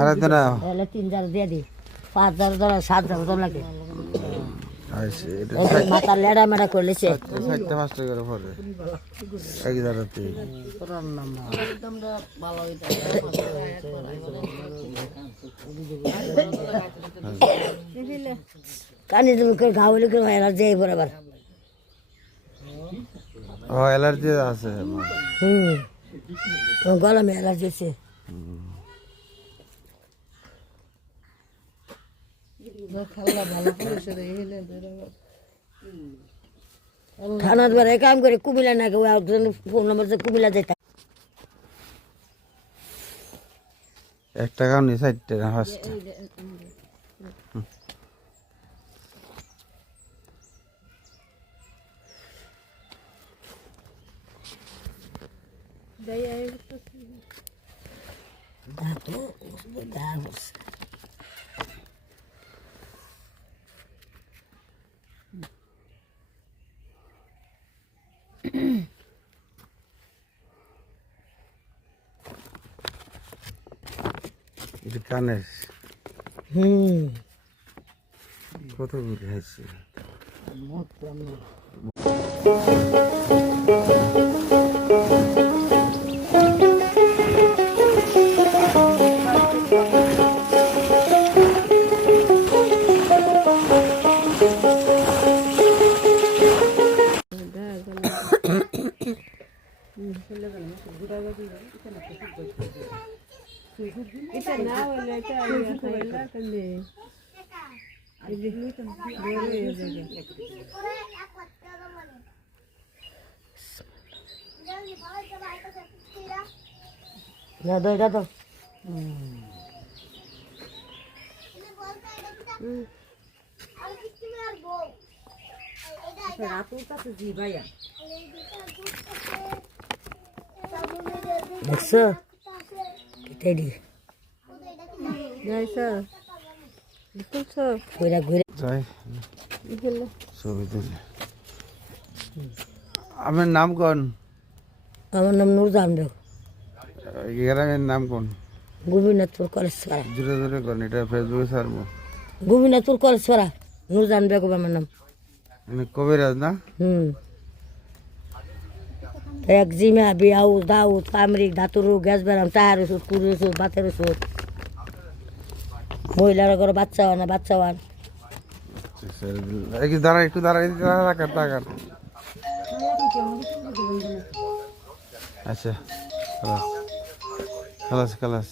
আরে না তাহলে 3,000 দিয়ে দি 5,000 ধরা 7,000 ধরা লাগে আইছে এটা মাথা লেড়া মেড়া করলেছে 4-5 টাকা করে পড়ে এক জায়গাতে কানি তুমি গাওলি করে এলার্জি এই বরাবর ও অ্যালার্জি আছে তো গলামে এলার্জি আছে থানার বারে কাম করে কুমিল্লা না ফোন নম্বর কুমিল্লা যেতে 1 টাকা নি 60 টাকা ফার্স্ট এটা কানে কত করে আছে এটা না হলে এটা খাইলা কান্দে না তো এটা তো দেখছো কেটে যাইছা দেখছো ঘুরে ঘুরে যাই ইহলে ছবি তুলে আমার নাম কোন আমার নাম নুরজান বেগ গ্রামের নাম কোন গোবিন্দপুর কলেজ পাড়া জোরে জোরে কোন এটা ফেসবুকে ছাড়বো গোবিন্দপুর কলেজ পাড়া নুরজান বেগম আমার নাম কবিরাজ না এক জিমা বিয়াউ দাউদ কামরিক ধাতুর গ্যাস বেরাম টায়ার ওষুধ কুড়ি ওষুধ বাতের ওষুধ মহিলারা করে বাচ্চা হয় না বাচ্চা হয় দাঁড়া একটু দাঁড়াই টাকা আচ্ছা খালাস খালাস খালাস